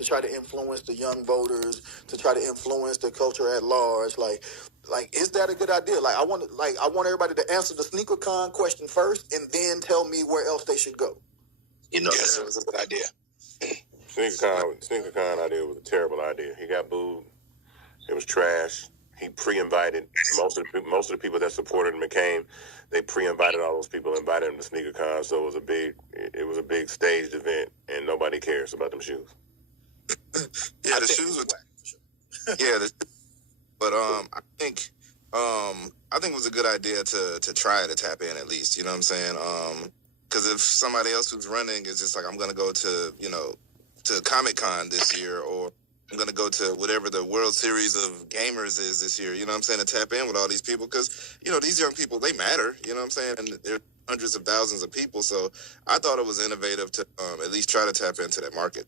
to try to influence the young voters, to try to influence the culture at large. Like, is that a good idea? I want everybody to answer the SneakerCon question first, and then tell me where else they should go. Yes, it was a good idea. SneakerCon idea was a terrible idea. He got booed. It was trash. He pre-invited most of the people that supported McCain. They pre-invited all those people, invited them to SneakerCon. So it was a big staged event, and nobody cares about them shoes. Yeah, the shoes were. Yeah, but I think it was a good idea to try to tap in at least. You know what I'm saying? Because if somebody else who's running is just like, I'm gonna go to to Comic-Con this year, or I'm going to go to whatever the World Series of Gamers is this year, you know what I'm saying, to tap in with all these people, because, these young people, they matter, you know what I'm saying, and there are hundreds of thousands of people, so I thought it was innovative to at least try to tap into that market.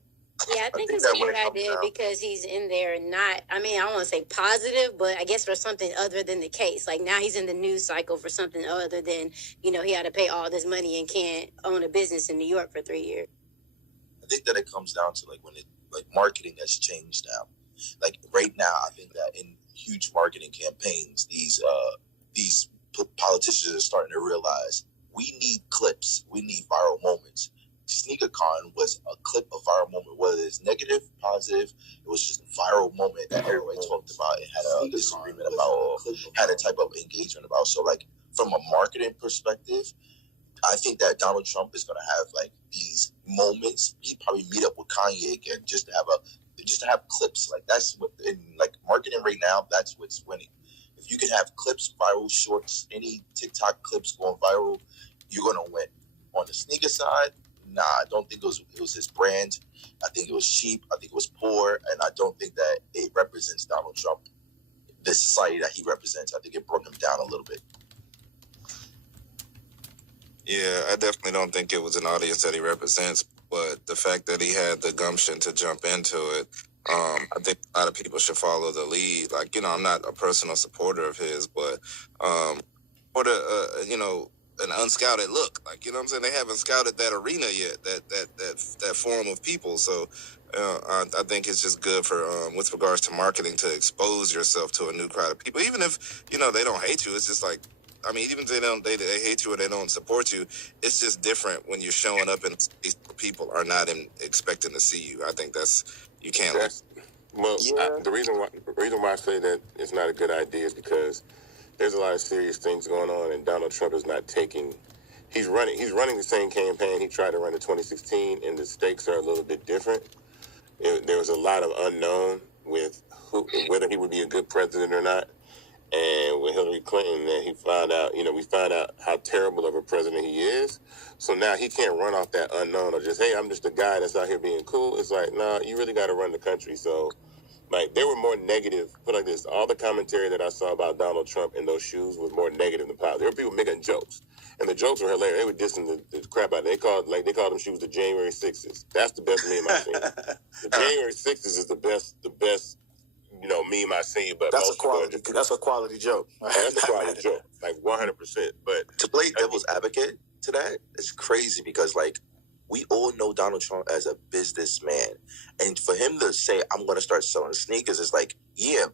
Yeah, I think it's a good idea because he's in there I don't want to say positive, but I guess for something other than the case. Like now he's in the news cycle for something other than, he had to pay all this money and can't own a business in New York for 3 years. I think that it comes down to marketing has changed now. Like right now, I think that in huge marketing campaigns, these politicians are starting to realize we need clips, we need viral moments. SneakerCon was a clip, a viral moment, whether it's negative, positive. It was just a viral moment that everybody talked about and had a disagreement about, or had a type of engagement about. So, from a marketing perspective, I think that Donald Trump is going to have these moments. He'd probably meet up with Kanye again just to have clips. That's what in marketing right now. That's what's winning. If you can have clips, viral shorts, any TikTok clips going viral, you're going to win. On the sneaker side, nah, I don't think it was his brand. I think it was cheap. I think it was poor, and I don't think that it represents Donald Trump, the society that he represents. I think it brought him down a little bit. Yeah, I definitely don't think it was an audience that he represents, but the fact that he had the gumption to jump into it, I think a lot of people should follow the lead. I'm not a personal supporter of his, but for an unscouted look, you know what I'm saying? They haven't scouted that arena yet, that form of people. So I think it's just good for, with regards to marketing, to expose yourself to a new crowd of people, even if, they don't hate you. It's just even if they hate you or they don't support you, it's just different when you're showing up and people are not expecting to see you. I think you can't. The reason why I say that it's not a good idea is because there's a lot of serious things going on, and Donald Trump is not taking. He's running the same campaign he tried to run in 2016, and the stakes are a little bit different. There was a lot of unknown with whether he would be a good president or not. And with Hillary Clinton, then we found out how terrible of a president he is. So now he can't run off that unknown or just, hey, I'm just a guy that's out here being cool. It's nah, you really got to run the country. So, they were more negative. Put it like this, all the commentary that I saw about Donald Trump in those shoes was more negative than positive. There were people making jokes, and the jokes were hilarious. They were dissing the crap out of it. They called them shoes the January 6s. That's the best meme I've seen. The January 6s is the best meme I seen, but that's a quality joke. That's a quality joke, 100%. But to play devil's advocate to that, it's crazy because we all know Donald Trump as a businessman, and for him to say I'm going to start selling sneakers is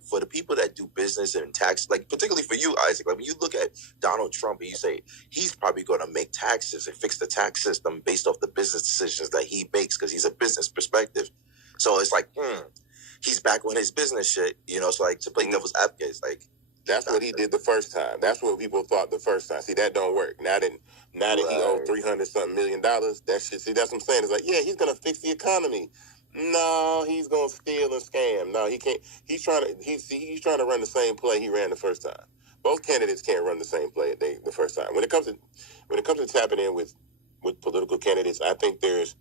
for the people that do business and tax, particularly for you, Isaac. When you look at Donald Trump and you say he's probably going to make taxes and fix the tax system based off the business decisions that he makes because he's a business perspective. So it's he's back on his business shit, so to play devil's advocate, it's that's what he did the first time. That's what people thought the first time. See, that don't work. Now that he owed $300-something million, that shit, see, that's what I'm saying. It's he's going to fix the economy. No, he's going to steal and scam. No, he can't. He's trying to run the same play he ran the first time. Both candidates can't run the same play the first time. When it comes to tapping in with political candidates, I think there's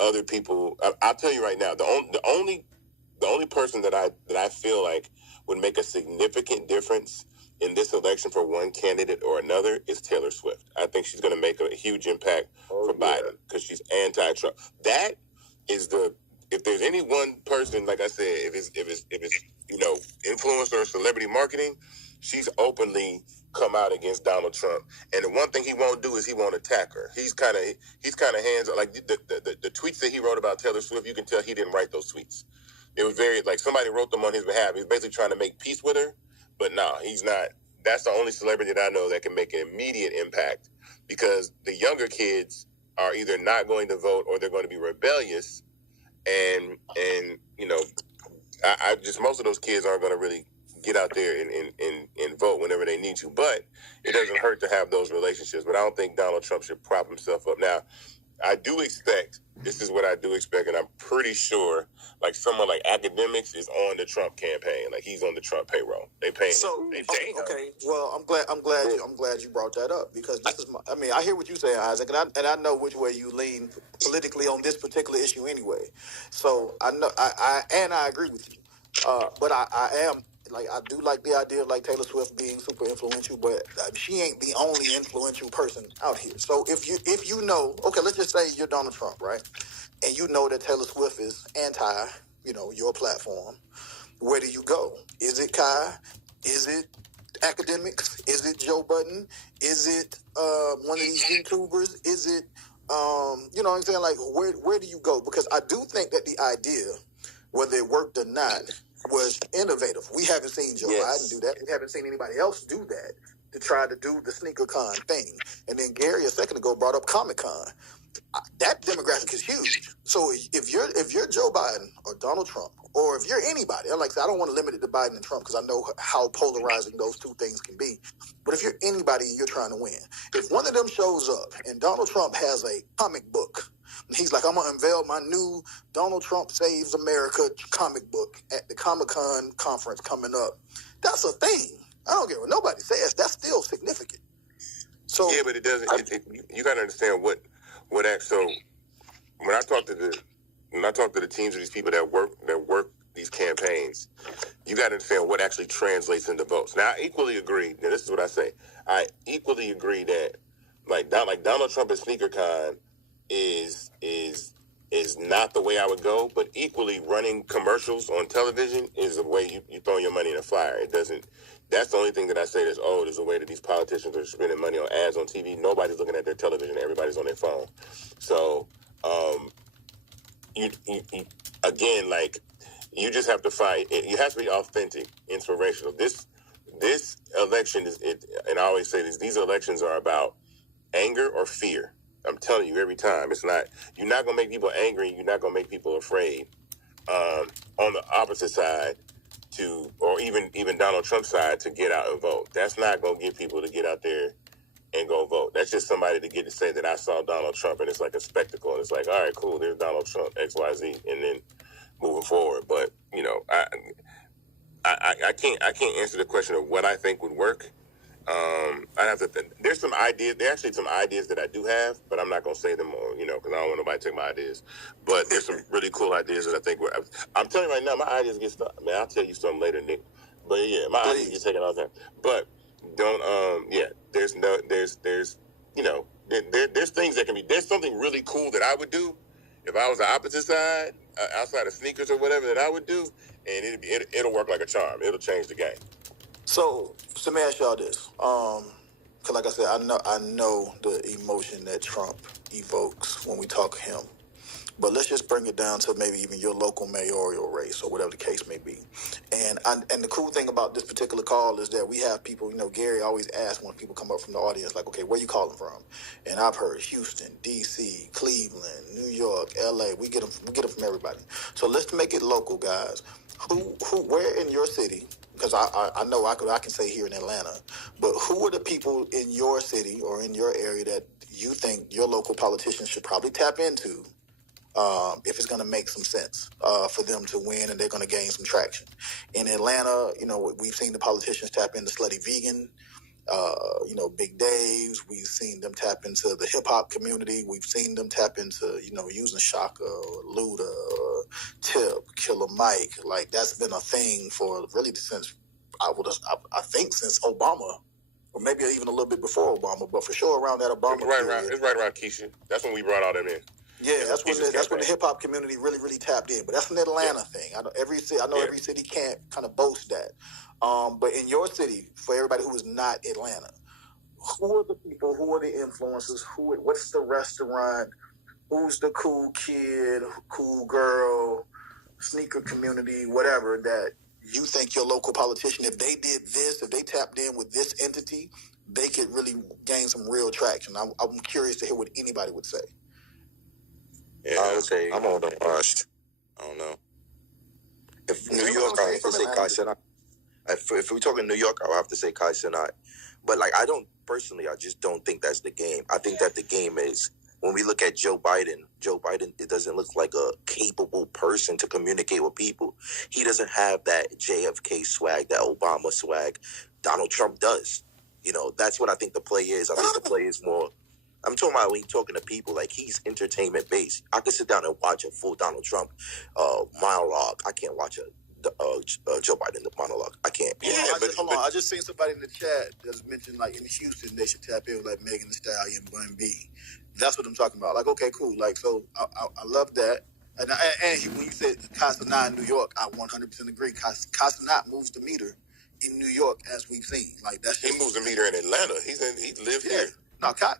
other people. I'll tell you right now, the only person that I feel like would make a significant difference in this election for one candidate or another is Taylor Swift. I think she's going to make a huge impact for Biden because she's anti-Trump. That is if there's any one person, like I said, if it's influencer or celebrity marketing, she's openly come out against Donald Trump. And the one thing he won't do is he won't attack her. He's kind of hands like the tweets that he wrote about Taylor Swift. You can tell he didn't write those tweets. It was very like somebody wrote them on his behalf. He's basically trying to make peace with her, but no, he's not. That's the only celebrity that I know that can make an immediate impact, because the younger kids are either not going to vote or they're going to be rebellious, and you know, I just most of those kids aren't going to really get out there and vote whenever they need to. But it doesn't hurt to have those relationships. But I don't think Donald Trump should prop himself up. Now, I do expect, this is what I do expect, and I'm pretty sure, like someone like Academics is on the Trump campaign, like he's on the Trump payroll. They pay him. So They pay him. okay, well, I'm glad you brought that up, because this is I mean, I hear what you say, Isaac, and I know which way you lean politically on this particular issue anyway. So I know I agree with you, but I am. Like, I do like the idea of like Taylor Swift being super influential, but she ain't the only influential person out here. So if you know, okay, let's just say you're Donald Trump, right? And you know that Taylor Swift is anti, your platform. Where do you go? Is it Kai? Is it Academics? Is it Joe Budden? Is it one of these YouTubers? Is it you know what I'm saying? Like, where do you go? Because I do think that the idea, whether it worked or not, was innovative. We haven't seen Joe Biden do that. We haven't seen anybody else do that, to try to do the sneaker con thing. And then Gary a second ago brought up Comic-Con. That demographic is huge. So if you're Joe Biden or Donald Trump, or if you're anybody, I don't want to limit it to Biden and Trump, because I know how polarizing those two things can be. But if you're anybody, you're trying to win. If one of them shows up and Donald Trump has a comic book, and he's like, I'm going to unveil my new Donald Trump Saves America comic book at the Comic-Con conference coming up, that's a thing. I don't care what nobody says. That's still significant. So yeah, but it doesn't. You got to understand what so when I talk to the teams of these people that work these campaigns, you got to understand what actually translates into votes. Now, I equally agree. Now, this is what I say. I equally agree that like Donald Trump at SneakerCon is not the way I would go, but equally running commercials on television is the way you throw your money in a fire. It doesn't. That's the only thing that I say is, there's a way that these politicians are spending money on ads on TV. Nobody's looking at their television. Everybody's on their phone. So, you again, like, you just have to find it. You have to be authentic, inspirational. This election and I always say this, these elections are about anger or fear. I'm telling you every time. It's not, you're not going to make people angry. You're not going to make people afraid. On the opposite side, or even Donald Trump's side, to get out and vote. That's not going to get people to get out there and go vote. That's just somebody to get to say that I saw Donald Trump, and it's like a spectacle. And it's like, all right, cool, there's Donald Trump, XYZ, and then moving forward. But, I can't answer the question of what I think would work. I have to think. There's some ideas. There are actually some ideas that I do have, but I'm not gonna say them all, because I don't want nobody to take my ideas. But there's some really cool ideas that I think I'm telling you right now, my ideas get stuck. Man, I'll tell you something later, Nick. But yeah, my ideas get taken all the time. But don't. There's things that can be. There's something really cool that I would do if I was the opposite side, outside of sneakers or whatever, that I would do, and it'll work like a charm. It'll change the game. So let me ask y'all this, because like I said, I know the emotion that Trump evokes when we talk him, but let's just bring it down to maybe even your local mayoral race or whatever the case may be. And the cool thing about this particular call is that we have people, Gary always asks when people come up from the audience, like, okay, where you calling from? And I've heard Houston, D.C., Cleveland, New York, L.A. We get them from everybody. So let's make it local, guys. Where in your city? Because I know I can say here in Atlanta, but who are the people in your city or in your area that you think your local politicians should probably tap into, if it's going to make some sense for them to win and they're going to gain some traction? In Atlanta, we've seen the politicians tap into Slutty Vegan, Big Dave's. We've seen them tap into the hip hop community. We've seen them tap into, using Shaka or Luda or Tip, Killer Mike. Like, that's been a thing for really since I think since Obama, or maybe even a little bit before Obama, but for sure around that Obama period. It's right around Keisha. That's when we brought all them in. Yeah, that's when the hip hop community really tapped in. But that's an Atlanta thing. I know every city can't kind of boast that. But in your city, for everybody who is not Atlanta, who are the people? Who are the influencers? What's the restaurant? Who's the cool kid, cool girl, sneaker community, whatever that you think your local politician, if they did this, if they tapped in with this entity, they could really gain some real traction. I'm curious to hear what anybody would say. Yeah, I would say I'm on unwashed. I don't know. If New York, I have to say Kai Cenat. If we're talking New York, I'll have to say Kai Cenat. But like, I just don't think that's the game. I think that the game is, when we look at Joe Biden, it doesn't look like a capable person to communicate with people. He doesn't have that JFK swag, that Obama swag. Donald Trump does. You know, that's what I think the play is. I think the play is more, I'm talking about when you're talking to people, like, he's entertainment based. I could sit down and watch a full Donald Trump monologue. I can't watch Joe Biden monologue. I can't. Yeah, hold on. I just seen somebody in the chat that's mentioned, like, in Houston, they should tap in with, like, Megan Thee Stallion, Bun B. That's what I'm talking about. Like, okay, cool. Like, so I love that. And when you said Kai Cenat in New York, I 100% agree. Kai Cenat moves the meter in New York, as we've seen. Like, that's just, he moves the meter in Atlanta. He lives here. No, Kai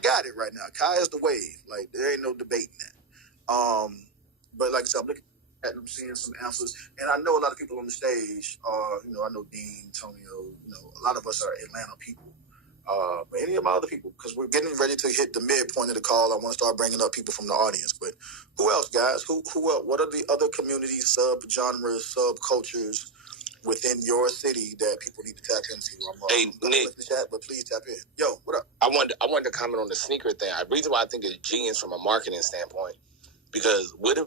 got it right now. Kai is the wave. Like, there ain't no debating that. But like I said, I'm looking at them, seeing some answers, and I know a lot of people on the stage are, I know Dean, Tonio, a lot of us are Atlanta people. But any of my other people, because we're getting ready to hit the midpoint of the call, I want to start bringing up people from the audience. But who else, guys? Who else? What are the other communities, sub-genres, subcultures within your city that people need to tap into? Hey, Nick, the chat, but please tap in. Yo, what up? I wanted to comment on the sneaker thing. The reason why I think it's genius from a marketing standpoint, because what if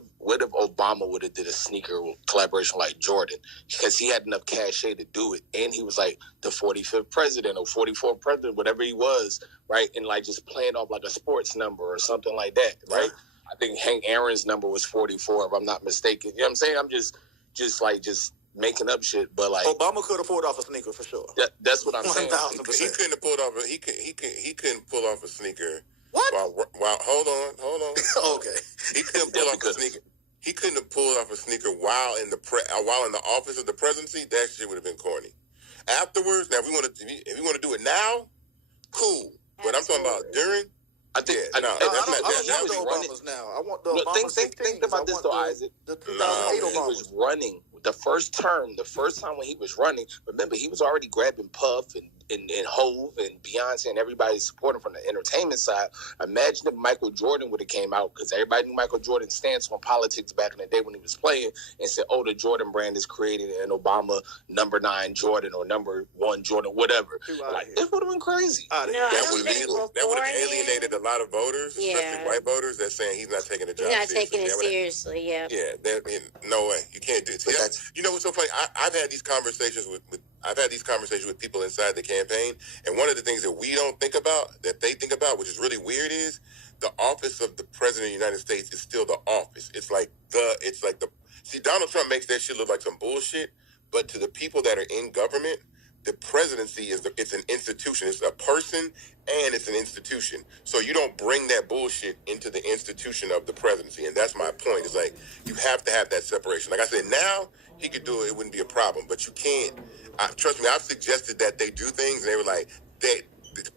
Obama would have did a sneaker collaboration like Jordan, because he had enough cachet to do it, and he was like the 45th president or 44th president, whatever he was, right? And like just playing off like a sports number or something like that, right? I think Hank Aaron's number was 44, if I'm not mistaken. You know what I'm saying? I'm just making up shit, but like Obama could have pulled off a sneaker for sure. That's what I'm saying. He couldn't have pulled off he couldn't pull off a sneaker. What? While hold on. Okay. He couldn't pull off a sneaker. He couldn't have pulled off a sneaker while in the office of the presidency. That shit would have been corny. Afterwards, now if we want to do it now, cool. But I'm talking about during. I think I don't want the Obamas now. I want the Obamas. Think about this though, Isaac. The 2008 Obama. He was running the first time when he was running. Remember, he was already grabbing Puff and Hove and Beyonce and everybody supporting from the entertainment side. Imagine if Michael Jordan would have came out, because everybody knew Michael Jordan's stance on politics back in the day when he was playing, and said, "Oh, the Jordan brand is created an Obama number 9 Jordan or number 1 Jordan, whatever." Like, it would have been crazy. That would have alienated a lot of voters, especially white voters, that's saying he's not taking the job. He's not taking it seriously. Yeah. Yeah. No way. You can't do it. You know what's so funny? I've had these conversations with people inside the campaign, and one of the things that we don't think about, that they think about, which is really weird, is the office of the president of the United States is still the office. See, Donald Trump makes that shit look like some bullshit, but to the people that are in government, the presidency it's an institution. It's a person and it's an institution. So you don't bring that bullshit into the institution of the presidency. And that's my point. It's like, you have to have that separation. Like I said, now he could do it. It wouldn't be a problem, but you can't. Trust me, I've suggested that they do things and they were like,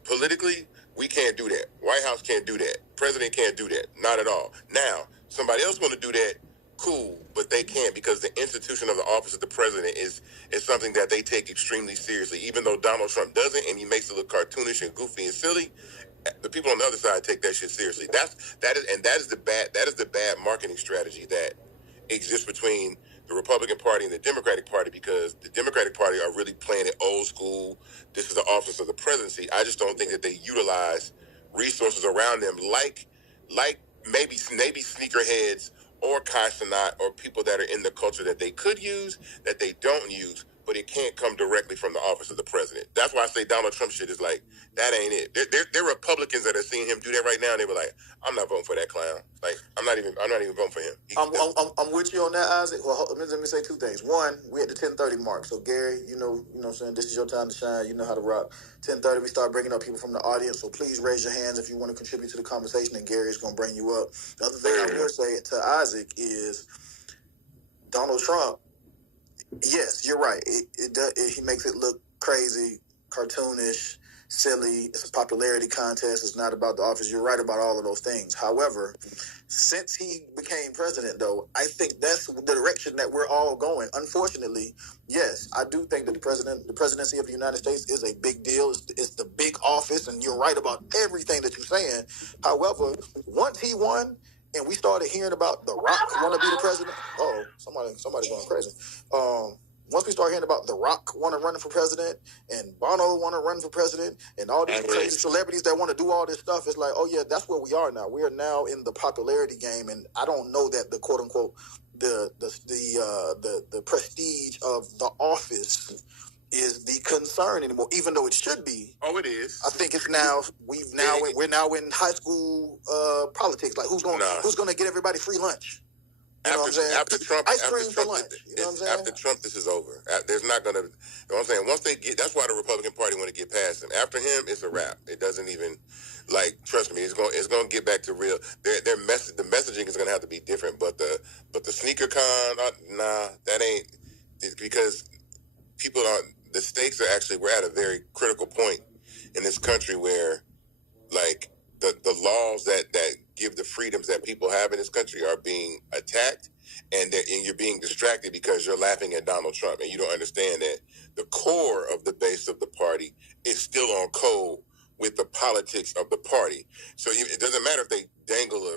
politically, we can't do that. White House can't do that. President can't do that. Not at all. Now, somebody else want to do that, cool, but they can't, because the institution of the office of the president is something that they take extremely seriously. Even though Donald Trump doesn't, and he makes it look cartoonish and goofy and silly, the people on the other side take that shit seriously. That is the bad marketing strategy that exists between the Republican Party and the Democratic Party, because the Democratic Party are really playing it old school. This is the office of the presidency. I just don't think that they utilize resources around them like maybe sneakerheads or Kai Cenat or people that are in the culture that they could use, that they don't use. but it can't come directly from the office of the president. That's why I say Donald Trump shit is like, that ain't it. There are Republicans that are seeing him do that right now, and they were like, I'm not voting for that clown. Like, I'm not even voting for him. I'm with you on that, Isaac. Well, let me say two things. One, we at the 10:30 mark. So Gary, you know what I'm saying, this is your time to shine. You know how to rock. 10:30, we start bringing up people from the audience. So please raise your hands if you want to contribute to the conversation, and Gary's going to bring you up. The other thing I will say to Isaac is Donald Trump. Yes, you're right. He makes it look crazy, cartoonish, silly. It's a popularity contest. It's not about the office. You're right about all of those things. However, since he became president, though, I think that's the direction that we're all going. Unfortunately, yes, I do think that the presidency of the United States is a big deal. It's the big office, and you're right about everything that you're saying. However, once he won, and we started hearing about The Rock want to be the president. Somebody going crazy. Once we start hearing about The Rock want to run for president, and Bono want to run for president, and all these crazy celebrities that want to do all this stuff, it's like, oh yeah, that's where we are now. We are now in the popularity game, and I don't know that the quote unquote the prestige of the office is the concern anymore, even though it should be. Oh, it is. I think it's now. We're now in high school politics. Like who's gonna get everybody free lunch? After Trump, ice cream for lunch. You know what I'm saying? After Trump, this is over. There's not gonna. You know what I'm saying? Once they get, that's why the Republican Party want to get past him. After him, it's a wrap. It doesn't even, like, trust me, it's going to get back to real. The messaging is going to have to be different. But the sneaker con, nah, that ain't, because people aren't. The stakes are actually, we're at a very critical point in this country where, like, the laws that give the freedoms that people have in this country are being attacked, and you're being distracted because you're laughing at Donald Trump, and you don't understand that the core of the base of the party is still on code with the politics of the party. So it doesn't matter if they dangle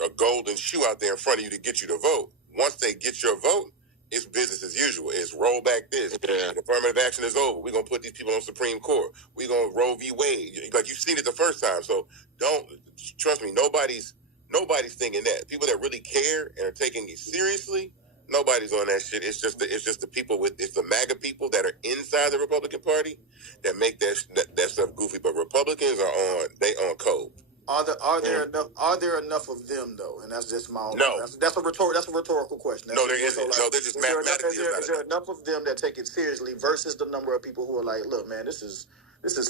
a golden shoe out there in front of you to get you to vote. Once they get your vote, it's business as usual. It's roll back this. Yeah. Affirmative action is over. We're going to put these people on Supreme Court. We're going to Roe v. Wade. Like, you've seen it the first time. So trust me, nobody's thinking that. People that really care and are taking it seriously, nobody's on that shit. It's just the people it's the MAGA people that are inside the Republican Party that make that stuff goofy. But Republicans are on code. Are there enough of them though? And that's just my own. No, that's a rhetorical question. No, there isn't. So they're just mathematically. Is there enough of them that take it seriously versus the number of people who are like, look, man, this is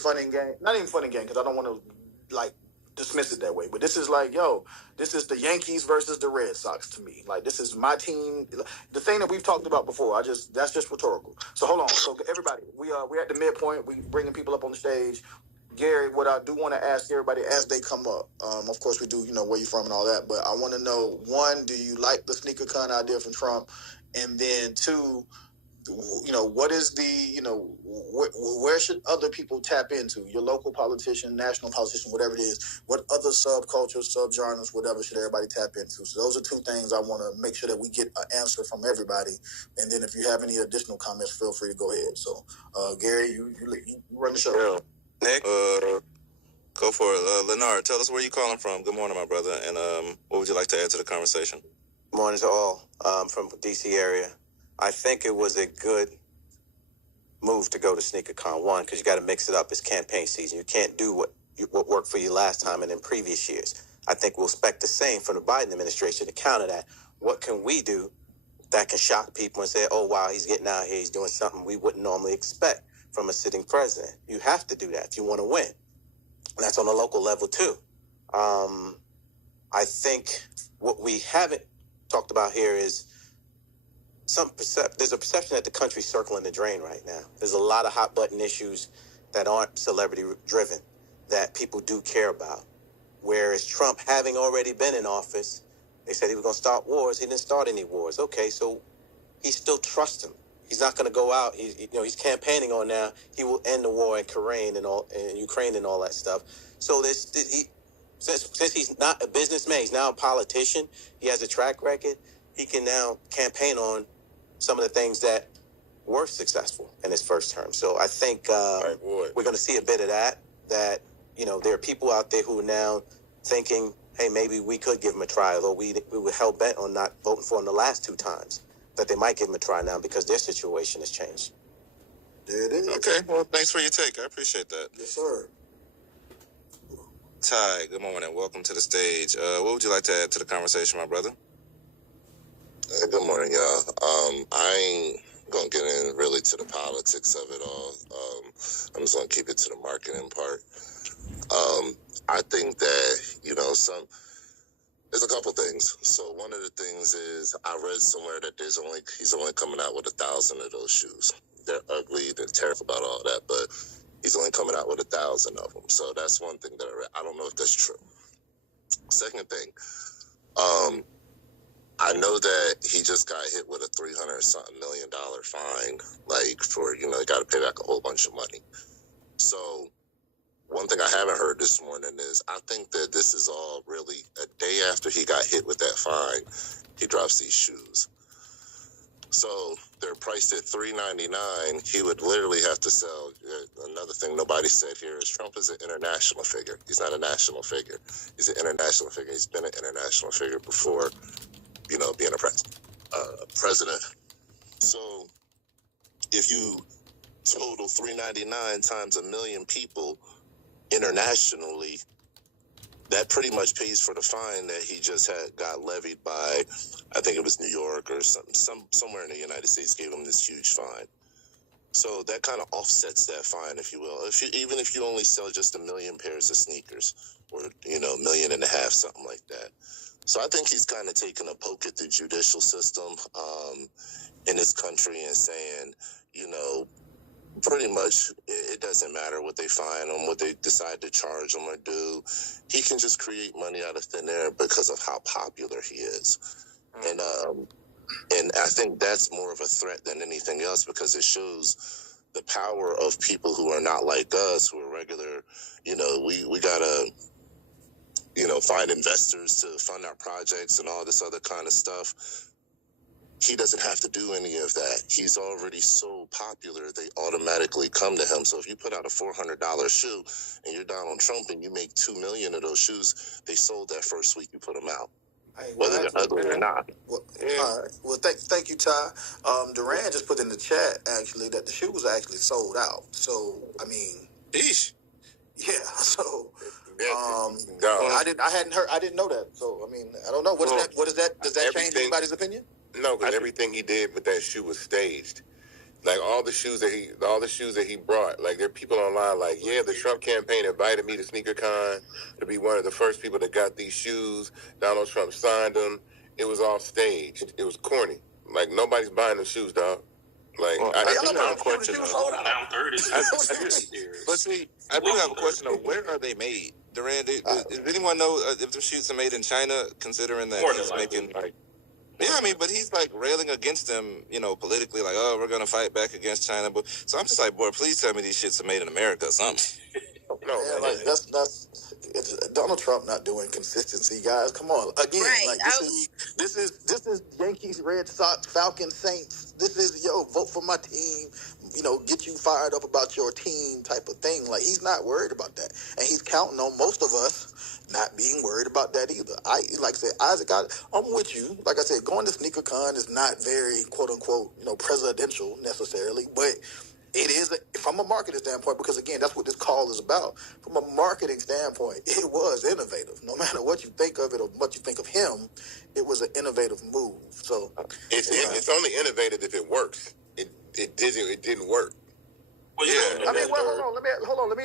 fun and game. Not even fun and game, because I don't want to like dismiss it that way. But this is like, this is the Yankees versus the Red Sox to me. Like, this is my team. The thing that we've talked about before. That's just rhetorical. So hold on. So everybody, we're at the midpoint. We bringing people up on the stage. Gary, what I do want to ask everybody as they come up, of course we do, where you're from and all that, but I want to know, one, do you like the sneaker con idea from Trump? And then two, what is where should other people tap into? Your local politician, national politician, whatever it is. What other subcultures, subgenres, whatever should everybody tap into? So those are two things I want to make sure that we get an answer from everybody. And then if you have any additional comments, feel free to go ahead. So, Gary, you run the show. Yeah. Nick, go for it. Leonard, tell us where you're calling from. Good morning, my brother. And what would you like to add to the conversation? Good morning to all. From the D.C. area. I think it was a good move to go to SneakerCon. One, because you got to mix it up. It's campaign season. You can't do what worked for you last time and in previous years. I think we'll expect the same from the Biden administration to counter that. What can we do that can shock people and say, oh, wow, he's getting out here. He's doing something we wouldn't normally expect from a sitting president. You have to do that if you want to win. And that's on a local level, too. I think what we haven't talked about here is there's a perception that the country's circling the drain right now. There's a lot of hot button issues that aren't celebrity driven that people do care about. Whereas Trump, having already been in office, they said he was going to start wars. He didn't start any wars. Okay, so he still trusts him. He's not going to go out. He's campaigning on now. He will end the war in Ukraine and all that stuff. So since he's not a businessman, he's now a politician. He has a track record. He can now campaign on some of the things that were successful in his first term. So I think we're going to see a bit of that. That there are people out there who are now thinking, hey, maybe we could give him a try, although we were hell bent on not voting for him the last two times. that they might give him a try now because their situation has changed. There it is. Okay, well, thanks for your take. I appreciate that. Yes, sir. Ty, good morning. Welcome to the stage. What would you like to add to the conversation, my brother? Good morning, y'all. I ain't gonna get in really to the politics of it all. I'm just gonna keep it to the marketing part. I think that, there's a couple things. So one of the things is I read somewhere that he's only coming out with 1,000 of those shoes. They're ugly, they're terrible about all that, but he's only coming out with 1,000 of them. So that's one thing that I read. I don't know if that's true. Second thing, I know that he just got hit with a $300-something million fine, for, he got to pay back a whole bunch of money. So one thing I haven't heard this morning is I think that this is all really a day after he got hit with that fine, he drops these shoes. So they're priced at $399. He would literally have to sell. Another thing nobody said here is Trump is an international figure. He's not a national figure. He's an international figure. He's been an international figure before, being a president. So if you total $399 times 1 million people internationally, that pretty much pays for the fine that he just got levied by, I think it was New York or somewhere in the United States gave him this huge fine. So that kind of offsets that fine, if you will. Even if you only sell just 1 million pairs of sneakers, or 1.5 million, something like that. So I think he's kind of taking a poke at the judicial system in this country and saying, pretty much it doesn't matter what they fine him, what they decide to charge him or do. He can just create money out of thin air because of how popular he is. And I think that's more of a threat than anything else because it shows the power of people who are not like us, who are regular. We gotta, find investors to fund our projects and all this other kind of stuff. He doesn't have to do any of that. He's already so popular, they automatically come to him. So if you put out a $400 shoe and you're Donald Trump and you make 2 million of those shoes, they sold that first week you put them out. Hey, whether they're ugly or not. Well, all right. Well, thank you, Ty. Duran just put in the chat, actually, that the shoes are actually sold out. So, I mean... Eesh. Yeah, so... I didn't know that. So, I mean, I don't know. What is that? Does that change anybody's opinion? No, because everything he did with that shoe was staged. Like all the shoes that he brought, there are people online the Trump campaign invited me to SneakerCon to be one of the first people that got these shoes. Donald Trump signed them. It was all staged. It was corny. Nobody's buying the shoes, dog. I do have a question. But see, I do have a question of where are they made? Duran, does anyone know if the shoes are made in China? Considering that he's making yeah, I mean, but he's railing against them, politically, we're gonna fight back against China. But so I'm just boy, please tell me these shits are made in America or something. No, it's Donald Trump not doing consistency, guys. Come on, again, right. This is Yankees, Red Sox, Falcons, Saints. This is vote for my team. Get you fired up about your team type of thing. He's not worried about that, and he's counting on most of us not being worried about that either. Like I said, Isaac, I'm with you. Like I said, going to SneakerCon is not very quote unquote presidential necessarily, but it is from a marketing standpoint, because again, that's what this call is about. From a marketing standpoint, it was innovative. No matter what you think of it or what you think of him, it was an innovative move. So it's only innovative if it works. It didn't work. Well, yeah. I mean, hold on. Let me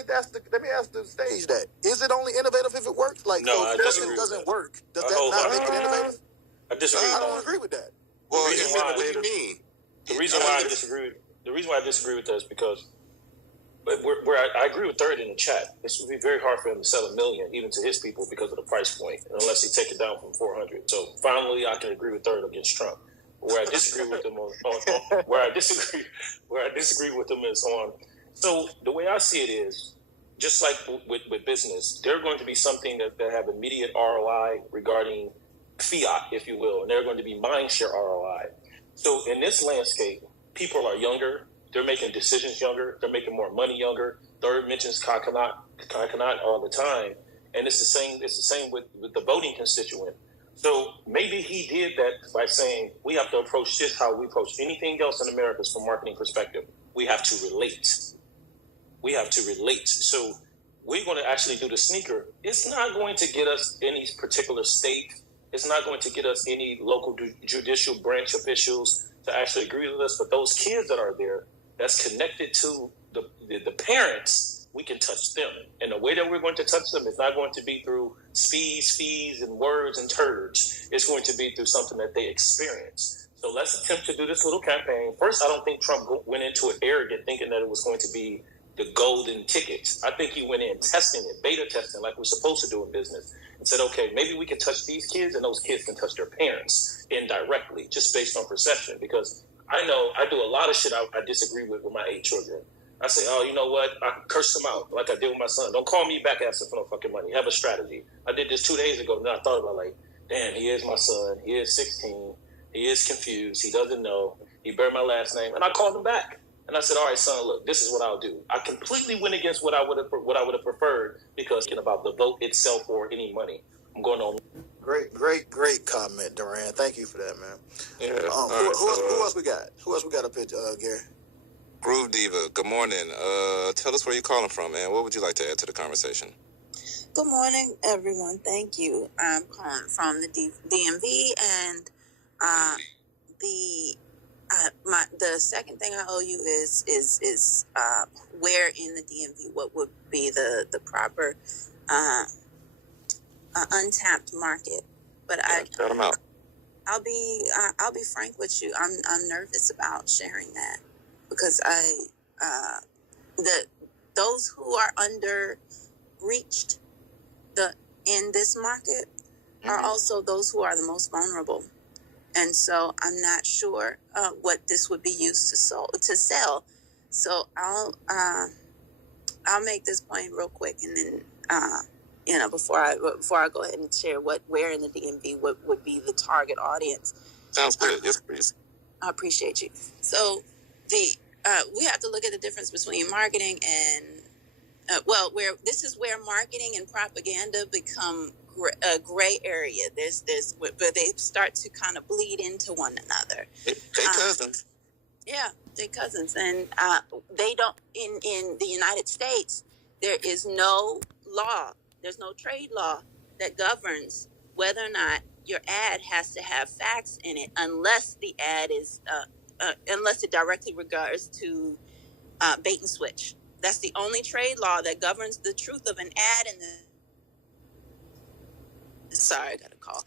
ask the stage that. Is it only innovative if it works? No, I disagree. If it doesn't work, does that not make it innovative? I disagree. I don't agree with that. Well, what do you mean? The reason why I disagree with that is because I agree with Third in the chat. This would be very hard for him to sell 1 million, even to his people, because of the price point, unless he take it down from 400. So finally, I can agree with Third against Trump. Where I disagree with him where I disagree with him is on. So the way I see it is, just like with business, they're going to be something that have immediate ROI regarding fiat, if you will, and they're going to be mindshare ROI. So in this landscape, people are younger. They're making decisions younger. They're making more money younger. Third mentions Kakanat all the time, and it's the same with the voting constituent. So maybe he did that by saying we have to approach this how we approach anything else in America from a marketing perspective. We have to relate. We have to relate. So we're going to actually do the sneaker. It's not going to get us any particular state. It's not going to get us any local judicial branch officials to actually agree with us. But those kids that are there, that's connected to the parents, we can touch them. And the way that we're going to touch them is not going to be through fees, and words and turds. It's going to be through something that they experience. So let's attempt to do this little campaign. First, I don't think Trump went into it arrogant, thinking that it was going to be the golden tickets. I think he went in testing it, beta testing, like we're supposed to do in business, and said, okay, maybe we can touch these kids and those kids can touch their parents indirectly, just based on perception. Because I know I do a lot of shit I disagree with my 8 children. I say, oh, you know what? I curse them out like I did with my son. Don't call me back asking for no fucking money. Have a strategy. I did this 2 days ago, and then I thought about, like, damn, he is my son. He is 16. He is confused. He doesn't know. He bear my last name. And I called him back. And I said, all right, son, look, this is what I'll do. I completely went against what I would have preferred, because about the vote itself or any money. I'm going on. Great comment, Duran. Thank you for that, man. Yeah. Who else we got? Who else we got up here, Gary? Groove Diva, good morning. Tell us where you're calling from, man. What would you like to add to the conversation? Good morning, everyone. Thank you. I'm calling from the DMV, and the second thing I owe you is where in the DMV, what would be the proper untapped market. But shout them out. I'll be frank with you. I'm nervous about sharing that, because those who are under reached in this market are also those who are the most vulnerable. And so I'm not sure what this would be used to sell. So I'll make this point real quick, and then before I go ahead and share where in the DMV what would be the target audience. Sounds good. Yes, please. I appreciate you. So we have to look at the difference between marketing and where marketing and propaganda become a gray area. There's where they start to kind of bleed into one another. They cousins. Yeah, they cousins, and they don't. In the United States, there is no law. There's no trade law that governs whether or not your ad has to have facts in it, unless the ad is unless it directly regards to bait and switch. That's the only trade law that governs the truth of an ad. And sorry, I got a call.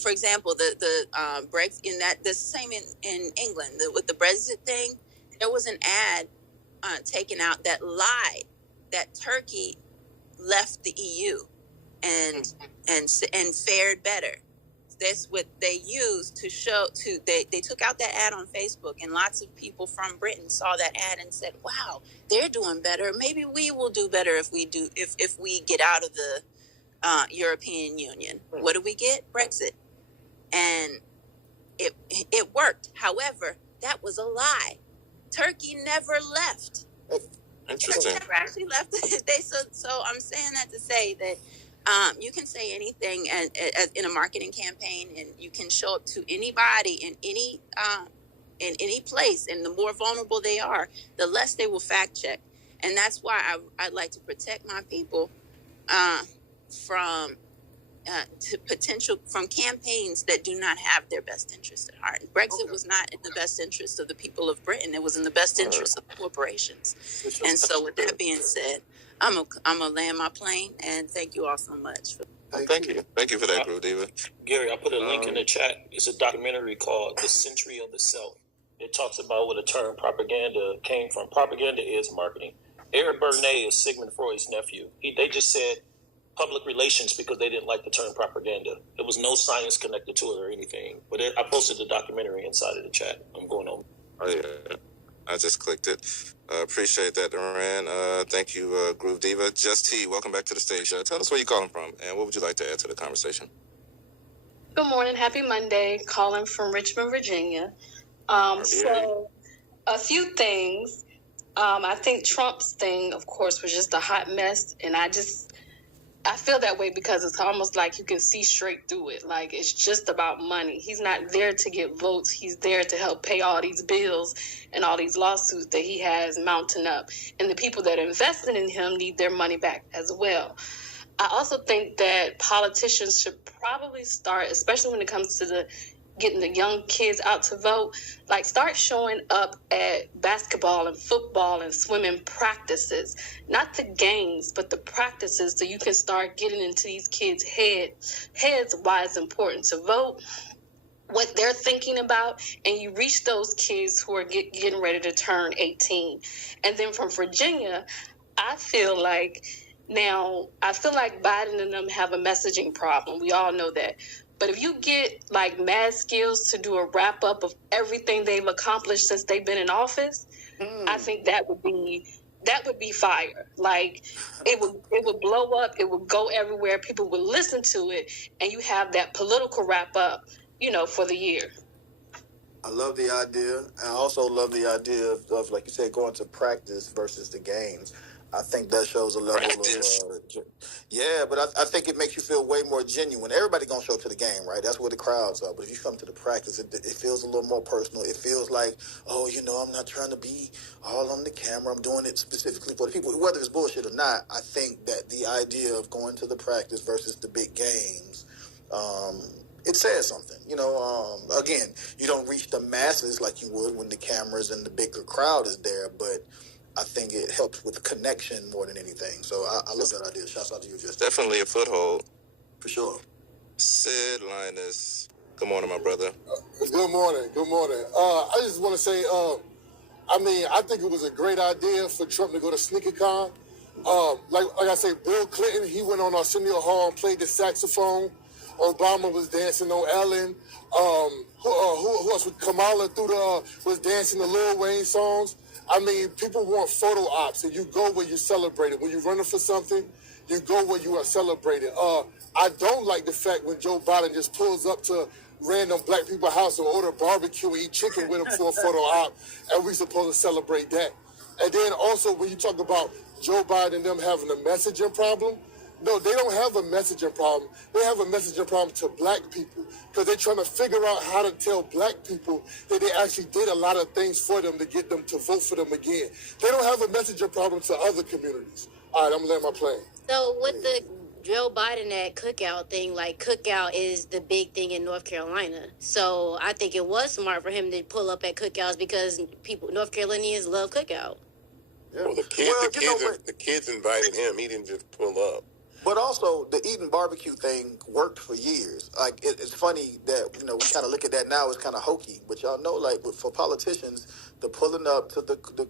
For example, the Brexit, in that the same in England with the Brexit thing, there was an ad taken out that lied that Turkey left the EU and fared better. That's what they used to show they took out that ad on Facebook, and lots of people from Britain saw that ad and said, wow, they're doing better. Maybe we will do better if we get out of the European Union. What do we get? Brexit. And it worked. However, that was a lie. Turkey never left. Interesting. Turkey never actually left. So I'm saying that to say that you can say anything in a marketing campaign, and you can show up to anybody in any place, and the more vulnerable they are, the less they will fact check. And that's why I'd like to protect my people from campaigns that do not have their best interest at heart. Brexit was not in the best interest of the people of Britain. It was in the best interest of corporations. And so with that being said, I'm gonna land my plane, and thank you all so much. Thank you for that, Groove Diva. Gary, I put a link in the chat. It's a documentary called The Century of the Self. It talks about where the term propaganda came from. Propaganda is marketing. Eric Bernays is Sigmund Freud's nephew. They just said public relations because they didn't like the term propaganda. There was no science connected to it or anything. But I posted the documentary inside of the chat. I'm going on. Oh, yeah. I just clicked it. Appreciate that, Duran. Thank you, Groove Diva. Just T, welcome back to the stage. Tell us where you're calling from, and what would you like to add to the conversation? Good morning. Happy Monday. Calling from Richmond, Virginia. So a few things. I think Trump's thing, of course, was just a hot mess, and I feel that way because it's almost like you can see straight through it. Like, it's just about money. He's not there to get votes. He's there to help pay all these bills and all these lawsuits that he has mounting up. And the people that invested in him need their money back as well. I also think that politicians should probably start, especially when it comes to getting the young kids out to vote, like start showing up at basketball and football and swimming practices, not the games, but the practices, so you can start getting into these kids' heads why it's important to vote, what they're thinking about, and you reach those kids who are getting ready to turn 18. And then from Virginia, I feel like Biden and them have a messaging problem. We all know that. But if you get like Mad Skills to do a wrap up of everything they've accomplished since they've been in office, I think that would be fire. Like, it would blow up, it would go everywhere, people would listen to it, and you have that political wrap up, for the year. I love the idea. I also love the idea of, like you said, going to practice versus the games. I think that shows a level of, but I think it makes you feel way more genuine. Everybody gonna show up to the game, right? That's where the crowds are. But if you come to the practice, it feels a little more personal. It feels like, I'm not trying to be all on the camera. I'm doing it specifically for the people. Whether it's bullshit or not, I think that the idea of going to the practice versus the big games, it says something. Again, you don't reach the masses like you would when the cameras and the bigger crowd is there, but I think it helps with the connection more than anything. So I love that idea. Shouts out to you, Justin. Definitely a foothold. For sure. Sid Linus. Good morning, my brother. Good morning. I just want to say, I think it was a great idea for Trump to go to SneakerCon. Like I say, Bill Clinton, he went on Arsenio Hall and played the saxophone. Obama was dancing on Ellen. Who else? Kamala was dancing the Lil Wayne songs. People want photo ops, and you go where you celebrate it. When you're running for something, you go where you are celebrated. I don't like the fact when Joe Biden just pulls up to random black people's house and order barbecue and eat chicken with them for a photo op, and we supposed to celebrate that. And then also when you talk about Joe Biden and them having a messaging problem, no, they don't have a messaging problem. They have a messaging problem to black people because they're trying to figure out how to tell black people that they actually did a lot of things for them to get them to vote for them again. They don't have a messaging problem to other communities. All right, I'm going to land my plane. So with the Joe Biden at Cookout thing, like Cookout is the big thing in North Carolina. So I think it was smart for him to pull up at Cookouts because North Carolinians love Cookout. Yeah. Well, the kids invited him. He didn't just pull up. But also, the eating barbecue thing worked for years. Like, it's funny that, we kind of look at that now as kind of hokey. But y'all know, like, for politicians, the pulling up to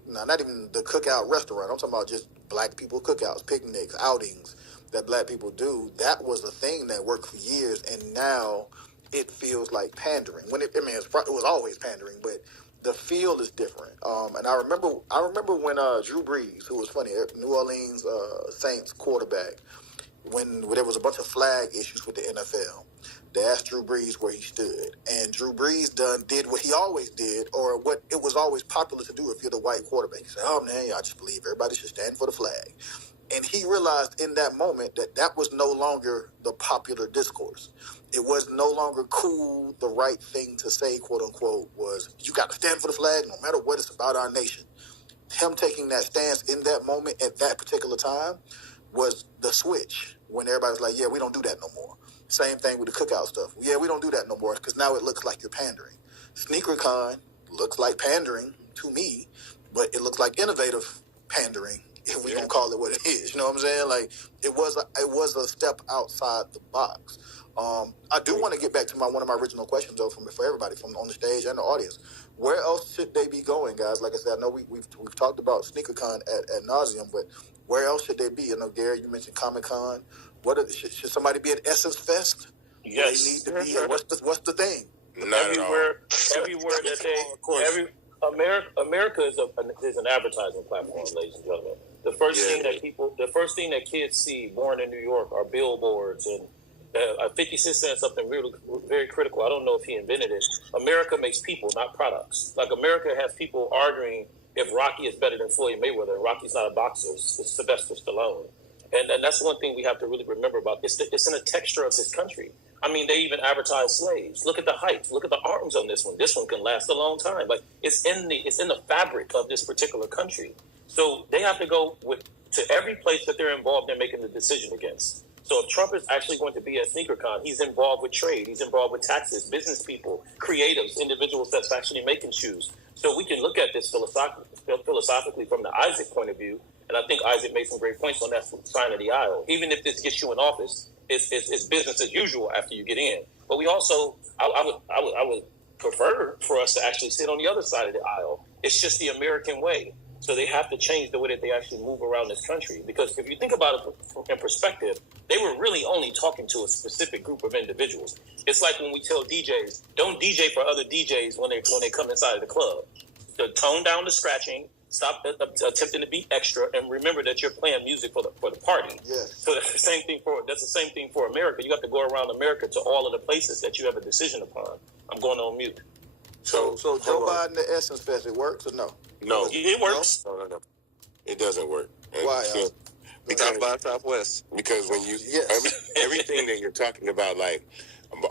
not even the cookout restaurant. I'm talking about just black people cookouts, picnics, outings that black people do. That was a thing that worked for years. And now it feels like pandering. It was always pandering, but the field is different. And I remember when Drew Brees, who was funny, New Orleans Saints quarterback, when there was a bunch of flag issues with the NFL, they asked Drew Brees where he stood. And Drew Brees did what he always did, or what it was always popular to do if you're the white quarterback. He said, I just believe everybody should stand for the flag. And he realized in that moment that was no longer the popular discourse. It was no longer cool. The right thing to say, quote unquote, was you got to stand for the flag no matter what it's about our nation. Him taking that stance in that moment at that particular time was the switch when everybody was like, yeah, we don't do that no more. Same thing with the cookout stuff. Yeah, we don't do that no more because now it looks like you're pandering. SneakerCon looks like pandering to me, but it looks like innovative pandering if we're going to call it what it is. You know what I'm saying? Like, it was a step outside the box. I do want to get back to one of my original questions, though, for everybody from on the stage and the audience. Where else should they be going, guys? Like I said, I know we've talked about SneakerCon ad nauseum, but where else should they be? I know, Gary, you mentioned Comic-Con. Should somebody be at Essence Fest? Yes. They need to be. What's the thing? Everywhere that America is an advertising platform, ladies and gentlemen. The first thing that kids see born in New York are billboards, and 50 Cent said something really very critical. I don't know if he invented it. America makes people, not products. Like, America has people arguing if Rocky is better than Floyd Mayweather. Rocky's not a boxer; it's Sylvester Stallone. And that's one thing we have to really remember about. It's in the texture of this country. I mean, they even advertise slaves. Look at the height. Look at the arms on this one. This one can last a long time. Like it's in the fabric of this particular country. So they have to go to every place that they're involved in making the decision against. So if Trump is actually going to be at SneakerCon, he's involved with trade, he's involved with taxes, business people, creatives, individuals that's actually making shoes. So we can look at this philosophically from the Isaac point of view, and I think Isaac made some great points on that sign of the aisle. Even if this gets you in office, it's business as usual after you get in. But we also, I would prefer for us to actually sit on the other side of the aisle. It's just the American way. So they have to change the way that they actually move around this country. Because if you think about it in perspective, they were really only talking to a specific group of individuals. It's like when we tell DJs, don't DJ for other DJs when they come inside of the club. So tone down the scratching, stop attempting to be extra, and remember that you're playing music for the party. Yes. So that's the same thing for America. You have to go around America to all of the places that you have a decision upon. I'm going on mute. So Joe Biden, the Essence Fest, it works or no? No, it works. No. It doesn't work. Why? South by Southwest. Because when you everything that you're talking about, like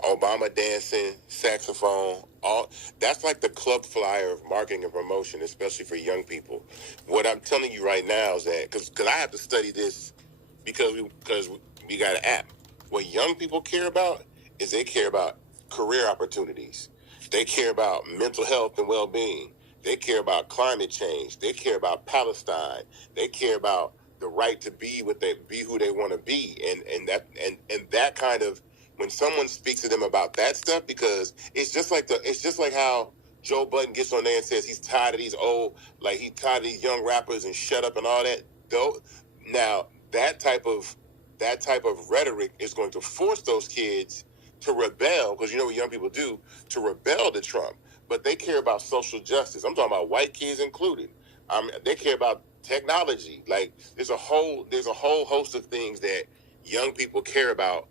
Obama dancing, saxophone, all that's like the club flyer of marketing and promotion, especially for young people. What I'm telling you right now is that because I have to study this because we got an app. What young people care about is they care about career opportunities. They care about mental health and well-being. They care about climate change. They care about Palestine. They care about the right to be who they want to be, and that kind of when someone speaks to them about that stuff, because it's just like how Joe Budden gets on there and says he's tired of these he's tired of these young rappers and shut up and all that. Though now that type of rhetoric is going to force those kids to rebel, because you know what young people do, to rebel to Trump. But they care about social justice. I'm talking about white kids included. They care about technology. Like there's a whole host of things that young people care about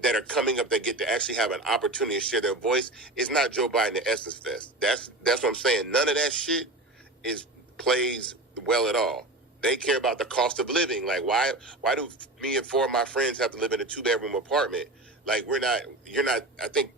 that are coming up that get to actually have an opportunity to share their voice. It's not Joe Biden at Essence Fest. That's what I'm saying. None of that shit plays well at all. They care about the cost of living. Like why do me and four of my friends have to live in a 2-bedroom apartment? Like you're not. I think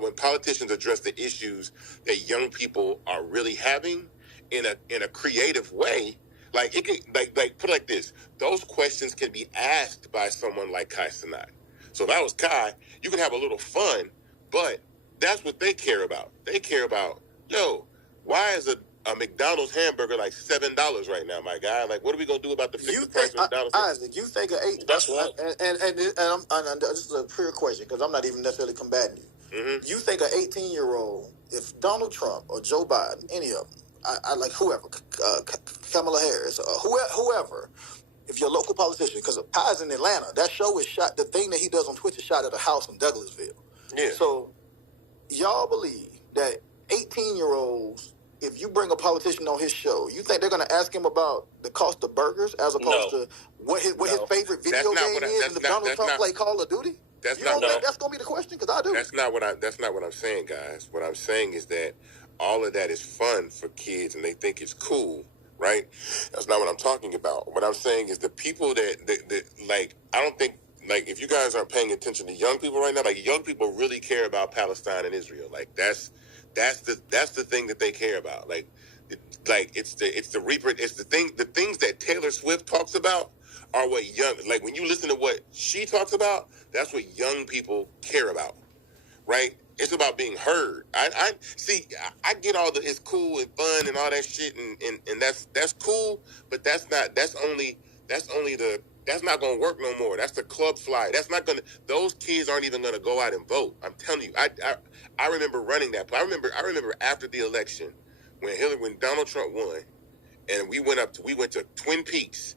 when politicians address the issues that young people are really having in a creative way, like it can like put it like this: those questions can be asked by someone like Kai Cenat. So if I was Kai, you can have a little fun, but that's what they care about. They care about, why is a McDonald's hamburger like $7 right now, my guy? Like, what are we gonna do about the fixed price of McDonald's? Isaac, you think of eight? That's one. And this is a pure question because I'm not even necessarily combating you. Mm-hmm. You think an 18-year-old, if Donald Trump or Joe Biden, any of them, I like whoever, Kamala Harris, whoever, if you're a local politician, because Kai's in Atlanta, that show is shot. The thing that he does on Twitch is shot at a house in Douglasville. Yeah. So y'all believe that 18-year-olds, if you bring a politician on his show, you think they're going to ask him about the cost of burgers as opposed to what his favorite video game is and the Donald Trump play Call of Duty? Think that's going to be the question? Because I do. That's not what I'm saying, guys. What I'm saying is that all of that is fun for kids and they think it's cool, right? That's not what I'm talking about. What I'm saying is the people that like, I don't think, like, if you guys aren't paying attention to young people right now, like, young people really care about Palestine and Israel. Like, that's the thing that they care about. Like it's the things that Taylor Swift talks about are what young, like when you listen to what she talks about, that's what young people care about, right? It's about being heard. I get all the it's cool and fun and all that shit and that's cool, but that's not gonna work no more. That's the club fly. Those kids aren't even gonna go out and vote. I'm telling you, I remember running that. I remember after the election when Donald Trump won, and we went to Twin Peaks,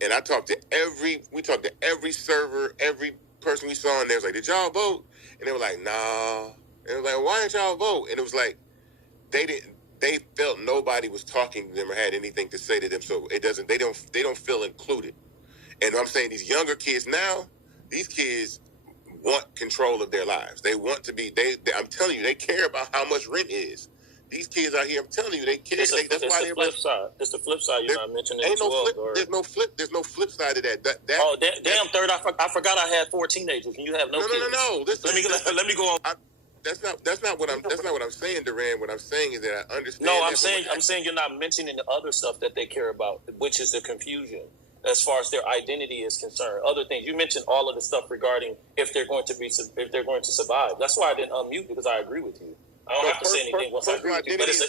and we talked to every server, every person we saw in there. Was like, did y'all vote? And they were like, nah. And it was like, why didn't y'all vote? And it was like, they felt nobody was talking to them or had anything to say to them. So they don't feel included. And I'm saying these younger kids now, these kids want control of their lives. They want to be, I'm telling you, they care about how much rent is. These kids out here, I'm telling you, they kids. That's why the flip side. It's the flip side. You're not mentioning. Ain't no flip. There's no flip. There's no flip side to that. Oh damn! Third, I forgot I had 4 teenagers, and you have no kids. No. Let me go on. That's not what I'm saying, Duran. What I'm saying is that I understand. No, I'm saying you're not mentioning the other stuff that they care about, which is the confusion as far as their identity is concerned. Other things you mentioned, all of the stuff regarding if they're going to survive. That's why I didn't unmute, because I agree with you. I don't have to say anything once I agree with you. But it's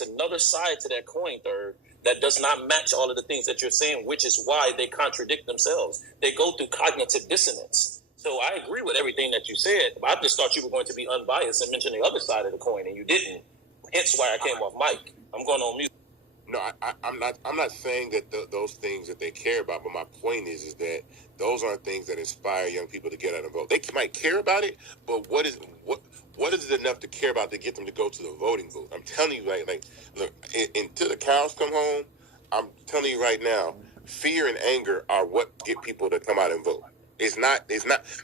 another side to that coin, Third, that does not match all of the things that you're saying, which is why they contradict themselves. They go through cognitive dissonance. So I agree with everything that you said. I just thought you were going to be unbiased and mention the other side of the coin, and you didn't. Hence why I came off mic. I'm going on mute. No, I'm not saying that those things that they care about, but my point is that those aren't things that inspire young people to get out and vote. They might care about it, but what is it enough to care about to get them to go to the voting booth? I'm telling you, like look, until the cows come home, I'm telling you right now, fear and anger are what get people to come out and vote. It's not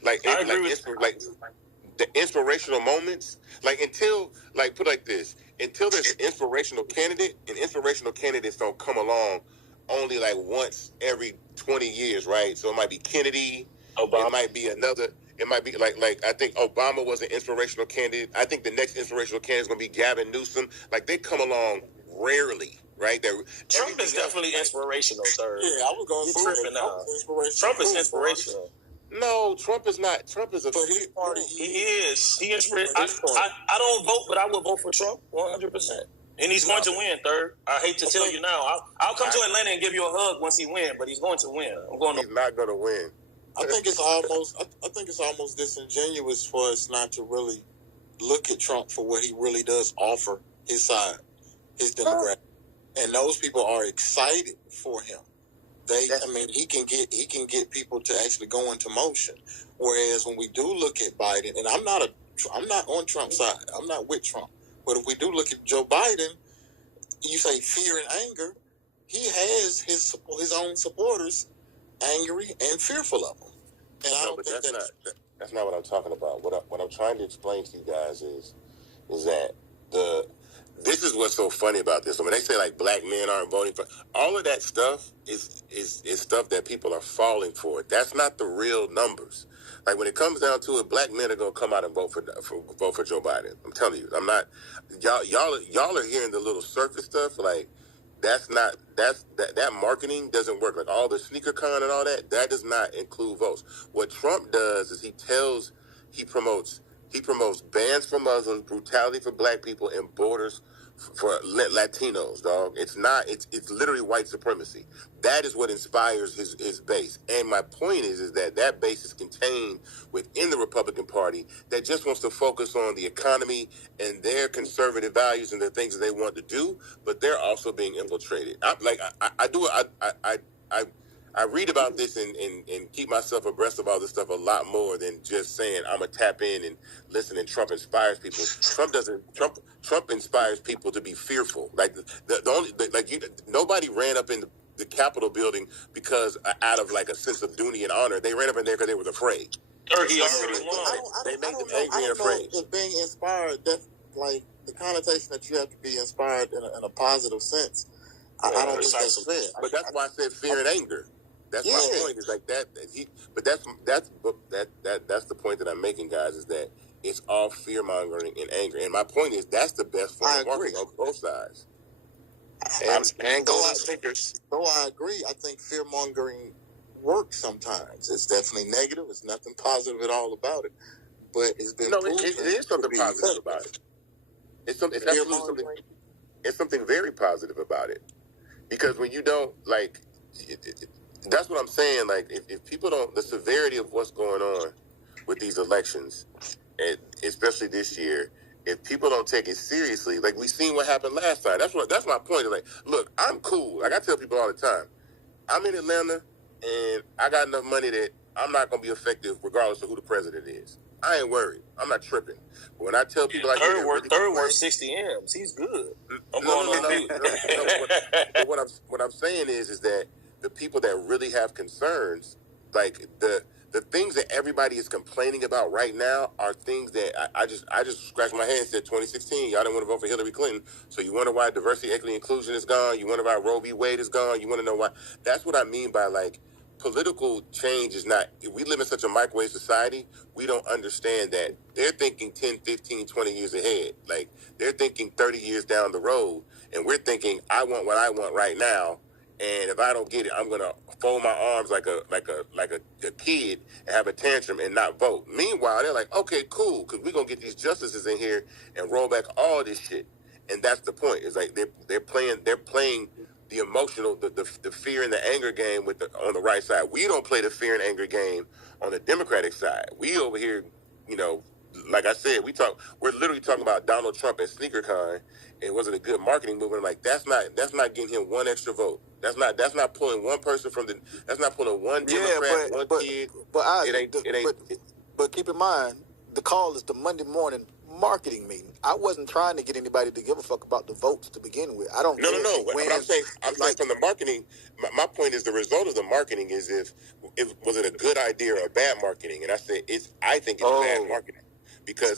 like the inspirational moments, until put it like this, until there's an inspirational candidate, and inspirational candidates don't come along only once every 20 years, right? So it might be Kennedy, Obama. It might be I think Obama was an inspirational candidate. I think the next inspirational candidate is going to be Gavin Newsom. They come along rarely, right? Trump is definitely inspirational, Third. Yeah, I was going to say Trump is inspirational. No, Trump is not. Trump is a party. He is. He is. I don't vote, but I will vote for Trump 100%. And he's going to win, Third. I hate to tell you now. I'll come to Atlanta and give you a hug once he wins, but he's going to win. He's not going to win. I think it's almost disingenuous for us not to really look at Trump for what he really does offer his side, his demographic, and those people are excited for him. He can get people to actually go into motion. Whereas when we do look at Biden, and I'm not on Trump's side. I'm not with Trump. But if we do look at Joe Biden, you say fear and anger. He has his own supporters angry and fearful of him. And I don't think that's not what I'm talking about. What I'm trying to explain to you guys is that this is what's so funny about this. When they say black men aren't voting for, all of that stuff is stuff that people are falling for. That's not the real numbers. When it comes down to it, black men are gonna come out and vote for Joe Biden. I'm telling you, I'm not. Y'all are hearing the little surface stuff. That marketing doesn't work. All the sneaker con and all that does not include votes. What Trump does is he promotes bans for Muslims, brutality for black people, and borders for Latinos, dog. It's literally white supremacy. That is what inspires his base. And my point is that base is contained within the Republican Party that just wants to focus on the economy and their conservative values and the things that they want to do, but they're also being infiltrated. I read about this and keep myself abreast of all this stuff a lot more than just saying I'm gonna tap in and listen. And Trump inspires people. Trump inspires people to be fearful. Nobody ran up in the Capitol building because out of a sense of duty and honor. They ran up in there because they was afraid. He already won. They make them angry and afraid. If being inspired, the connotation that you have to be inspired in a positive sense. I don't think that's fair. But that's why I said fear and anger. That's my point. Is that. But that's the point that I'm making, guys. Is that it's all fear mongering and anger. And my point is that's the best form of marketing on both sides. And golden sneakers. Though I agree, I think fear mongering works sometimes. It's definitely negative. It's nothing positive at all about it. But it's been it is something positive about it. It's absolutely something. It's something very positive about it. Because when you don't that's what I'm saying. If people don't, the severity of what's going on with these elections, and especially this year, if people don't take it seriously, we seen what happened last time. That's my point. Look, I'm cool. I tell people all the time, I'm in Atlanta, and I got enough money that I'm not gonna be effective regardless of who the president is. I ain't worried. I'm not tripping. But when I tell people third worth 60 M's, he's good. I'm going on mute. But what I'm saying is that the people that really have concerns, the the things that everybody is complaining about right now are things that I just scratched my head and said 2016, y'all didn't want to vote for Hillary Clinton. So you wonder why diversity, equity, inclusion is gone. You wonder why Roe v. Wade is gone. You want to know why. That's what I mean by like political change is not, if we live in such a microwave society, we don't understand that they're thinking 10, 15, 20 years ahead. Like they're thinking 30 years down the road. And we're thinking, I want what I want right now. And if I don't get it, I'm gonna fold my arms like a kid and have a tantrum and not vote. Meanwhile, they're like, okay, cool, because we're gonna get these justices in here and roll back all this shit. And that's the point. It's like they're playing the emotional, the fear and the anger game on the right side. We don't play the fear and anger game on the Democratic side. We over here, you know, like I said, we're literally talking about Donald Trump and SneakerCon. And was it a good marketing move? And I'm like, that's not getting him one extra vote. That's not pulling one person that's not pulling one Democrat, one kid. But keep in mind, the call is the Monday morning marketing meeting. I wasn't trying to get anybody to give a fuck about the votes to begin with. I don't care. No. What I'm saying from the marketing, my point is the result of the marketing is was it a good idea or a bad marketing? And I said I think it's bad marketing. Because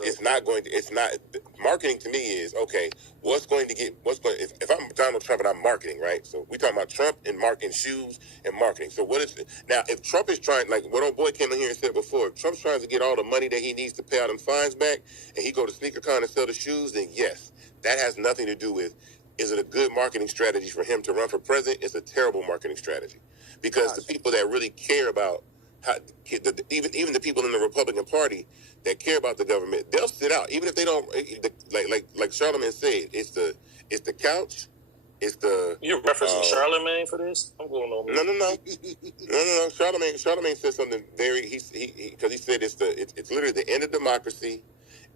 marketing to me is, okay, if I'm Donald Trump and I'm marketing, right? So we talking about Trump and marketing shoes and marketing. So now if Trump is trying, like what old boy came in here and said before, if Trump's trying to get all the money that he needs to pay out them fines back and he go to SneakerCon and sell the shoes, then yes, that has nothing to do with, is it a good marketing strategy for him to run for president? It's a terrible marketing strategy. Because the people that really care about even the people in the Republican Party that care about the government, they'll sit out, even if they don't. Like Charlamagne said, it's the couch, it's the. You're referencing Charlamagne for this? I'm going over. No. Charlamagne said something very. Because he said it's literally the end of democracy.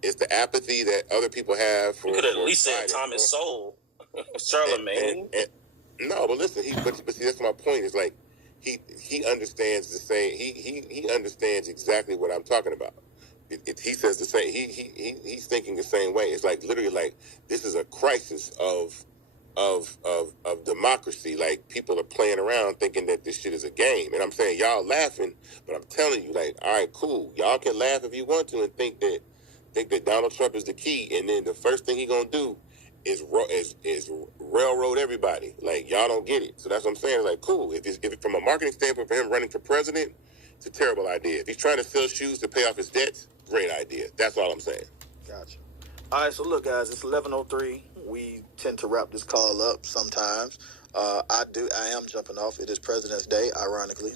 It's the apathy that other people have for. You could at least say Thomas Sowell. Charlamagne. No, but listen, but see, that's my point. Is like. He understands the same. He understands exactly what I'm talking about. He says the same. He's thinking the same way. It's like literally like this is a crisis of democracy. Like people are playing around thinking that this shit is a game. And I'm saying y'all laughing, but I'm telling you, like, all right, cool. Y'all can laugh if you want to and think that Donald Trump is the key. And then the first thing he gonna do is railroad everybody. Like y'all don't get it. So that's what I'm saying. Like cool. If from a marketing standpoint for him running for president, it's a terrible idea. If he's trying to sell shoes to pay off his debts, great idea. That's all I'm saying. Gotcha. All right. So look, guys, it's 11:03. We tend to wrap this call up sometimes. I am jumping off. It is President's Day, ironically,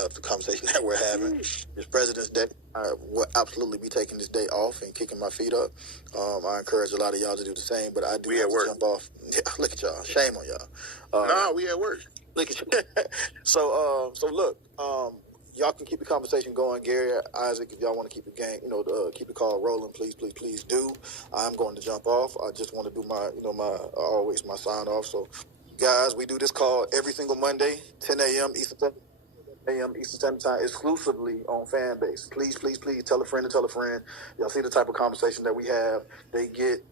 of the conversation that we're having. It's President's Day. I will absolutely be taking this day off and kicking my feet up. I encourage a lot of y'all to do the same, but I do have to jump off. Yeah, look at y'all. Shame on y'all. We at work. Look at you. So look, y'all can keep the conversation going. Gary, Isaac, if y'all want to keep the game, keep the call rolling, please do. I'm going to jump off. I just want to do my sign off. So, guys, we do this call every single Monday, 10 a.m. Eastern Standard Time, exclusively on Fanbase. Please tell a friend to tell a friend. Y'all see the type of conversation that we have. They get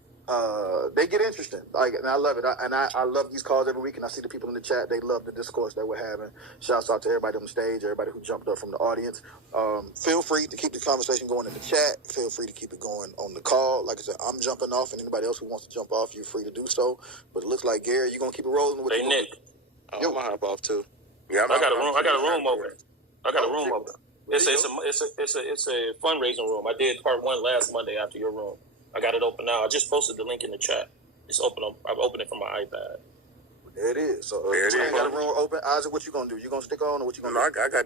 interesting. And I love it. I love these calls every week, and I see the people in the chat. They love the discourse that we're having. Shouts out to everybody on the stage, everybody who jumped up from the audience. Feel free to keep the conversation going in the chat. Feel free to keep it going on the call. Like I said, I'm jumping off, and anybody else who wants to jump off, you're free to do so. But it looks like, Gary, you're going to keep it rolling with Nick. I'm going to hop off, too. Yeah, I got a room open. It's a fundraising room. I did part one last Monday after your room. I got it open now. I just posted the link in the chat. It's open. I've opened it from my iPad. There it is. So you got a room open. Isaac, what you gonna do? You gonna stick on, or what you gonna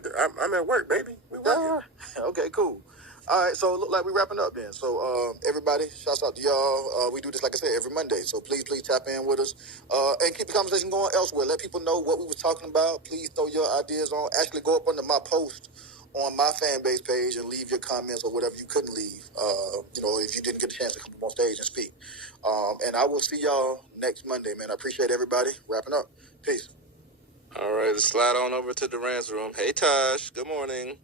do? I'm at work, baby. We working. Okay, cool. All right, so it look like we're wrapping up then. So everybody, shouts out to y'all. We do this, like I said, every Monday. So please tap in with us and keep the conversation going elsewhere. Let people know what we were talking about. Please throw your ideas on. Actually, go up under my post on my fan base page and leave your comments or whatever you couldn't leave. If you didn't get a chance to come up on stage and speak. And I will see y'all next Monday, man. I appreciate everybody. Wrapping up. Peace. All right, let's slide on over to Durant's room. Hey, Tosh. Good morning.